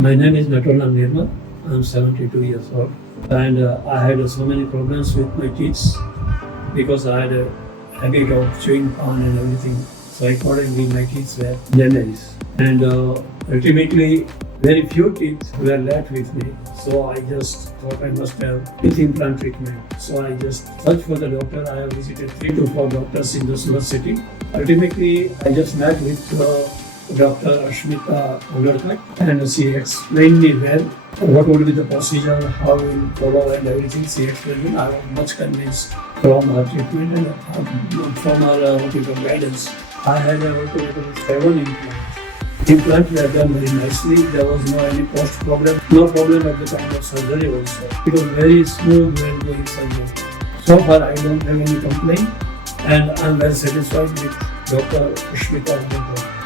My name is Natola Nirmal. I'm 72 years old, and I had so many problems with my teeth because I had a habit of chewing on and everything. So accordingly, my teeth were damaged, and ultimately, very few teeth were left with me. So I just thought I must have teeth implant treatment. So I just searched for the doctor. I have visited 3 to 4 doctors in the Surat city. Ultimately, I just met with Dr. Asmita Unadkat, and she explained me well what would be the procedure, how we will follow and everything. She explained me. I was much convinced from her treatment and from her guidance. I had a 7 implants. Implants were done very nicely. There was no any post problem, no problem at the time of surgery also. It was very smooth when doing surgery. So far, I don't have any complaint, and I'm very satisfied with Dr. Asmita Unadkat.